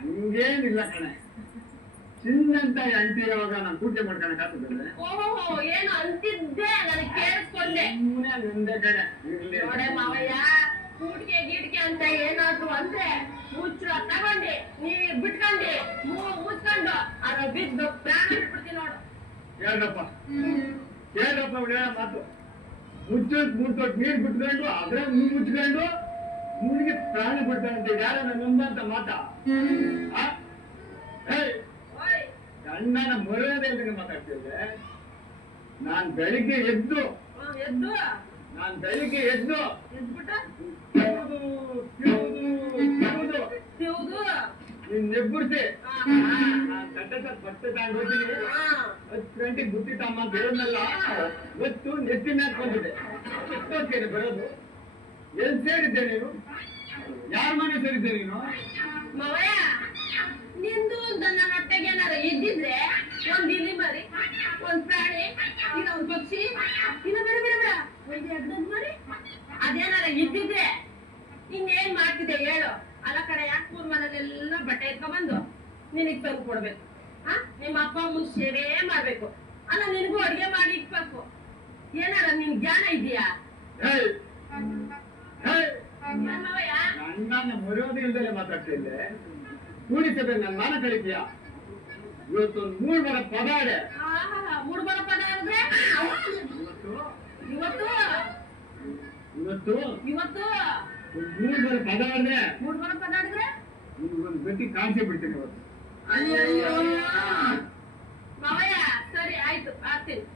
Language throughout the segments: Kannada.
ಹಂಗೇನಿಲ್ಲ ಕಣೆ, ಚಿನ್ನಂತ ಅಂತಿರುವಾಗ ನಾನು ಪೂಜೆ ಮಾಡ್ಕೊಳಕ್ ಆಗ್ತದೆ. ಓಹೋ, ಏನು ಅಂತಿದ್ದೆ ನಾನು ಕೇಳಿಸ್ಕೊಂಡೆ. ನಿಂದೆ ಕಣೆ. ನೋಡೆ ಮಾವಯ್ಯ, ಕೂಡ್ಗೆ ಗೀಡ್ಗೆ ಅಂತ ಏನಾದ್ರು ಅಂದ್ರೆ ಮುಚ್ಚು ತಗೊಂಡಿ ನೀವ್ ಬಿಟ್ಕೊಂಡಿ ಮುಚ್ಕೊಂಡು ಅದ್ರ ಬಿದ್ದು ಪ್ರಾಣ ಬಿಟ್ಬಿಡ್ತೀನಿ ನೋಡು. ಹೇಳ್ರಪ್ಪ ಹೇಳೋ ಮಾತು. ಮುಚ್ಚೊಟ್ಟು ನೀರ್ ಬಿಟ್ಕೊಂಡು ಅದ್ರ ಮುಚ್ಕೊಂಡು ಮುನಿಗೆ ಪ್ರಾಣ ಬಿಡ್ತಾನಂತ ಯಾರ ನಂಬಂತ ಮಾತಾ? ಅಣ್ಣನ ಮರ್ಯಾದೆ ಇಲ್ದಂಗೆ ಮಾತಾಡ್ತಿದ್ದೆ. ನಾನ್ ಬೆಳಿಗ್ಗೆ ಎದ್ದು ನೀನ್ ನೆಬ್ಬುರ್ಸಿ ಬಟ್ಟೆ ತಗೊಂಡು ಹೋಗ್ತೀನಿ. 10 ಗಂಟೆಗೆ ಬುತ್ತಿ ತಮ್ಮ ಅಂತ ಹೇಳೋದಲ್ಲ, ಇವತ್ತು ನೆತ್ತಿ ಮ್ಯಾಕ್ ಬಂದಿದೆ. ಎಷ್ಟೊತ್ತಿಗೆ ಬರೋದು? ಎಲ್ಲಿ ಸೇರಿದ್ದೆ ನೀನು? ಯಾರ ಮನೆ ಸೇರಿದ್ದೆ ನೀನು? ಮಾವಯ್ಯ, ನಿಂದು ನನ್ನ ಹೊಟ್ಟೆಗೆ ಏನಾರ ಇದ್ದಿದ್ರೆ ಒಂದ್ ಇಲಿ ಮರಿ, ಒಂದ್ ಪ್ರಾಣಿ, ಇಲ್ಲ ಒಂದ್ ಪಕ್ಷಿ, ಇಲ್ಲ ಬೇಡ ಒಂದ್ ಎಗ್ಗದ್ ಮರಿ ಅದೇನಾರ ಇದ್ದಿದ್ರೆ ಇನ್ನೇನ್ ಮಾಡ್ತಿದ್ದೆ ಹೇಳು? ಅಲ್ಲ ಕಡೆ ಯಾಕೆ ಮೂರ್ ಮನೇಲೆಲ್ಲ ಬಟ್ಟೆ ಎತ್ಕೊಂಡ್ಬಂದು ನಿನಗ್ ತಂದು ಕೊಡ್ಬೇಕು? ನಿಮ್ಮ ಅಪ್ಪ ಅಮ್ಮನ್ ಸೇವೆ ಮಾಡ್ಬೇಕು, ಅಲ್ಲ ನಿನಗೂ ಅಡ್ಗೆ ಮಾಡಿ ಇಕ್ಬೇಕು. ಏನಾರ ನಿನ್ ಜ್ಞಾನ ಇದೆಯಾ? ನನ್ನ ಮರ್ಯಾದೆ ಇಲ್ದಲೆ ಮಾತಾಡ್ತಿದ್ದೆ. ಕೂಡಿಸಬೇಕು, ನನ್ನ ಮಾನ ಕಳಿತೀಯಾ? ಇವತ್ತು 3 ಬರ ಪದಾಡೆ. 3 ಬರ ಪದ ಅಂದ್ರೆ ಇವತ್ತು 3 ಬರ ಪದ ಅಂದ್ರೆ 3 ಬರ ಪದ ಅಂದ್ರೆ ಒಂದು ಗಟ್ಟಿ ಕಾಣಿಸಿ ಬಿಡ್ತೀನಿ ಇವತ್ತು. ಮಾವಯ್ಯ, ಸರಿ ಆಯ್ತು, ಆಗ್ತೀನಿ.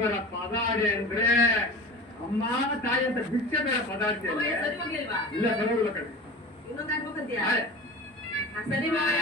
ಬರ ಪದಾಡೆ ಅಂದ್ರೆ ಅಮ್ಮ ತಾಯಿ ಅಂತ ಬಿಟ್ಟೆ ಬೇಡ ಪದಾಡ್ತಿ. ಇಲ್ಲ ಇಲ್ಲ, ಬರೋಲ್ಲ ಕಡೆ. ಇನ್ನೊಂದು ಹಾಕ್ಬೇಕಂತೀಯ? ಸರಿ ಮಾವಯ್ಯ,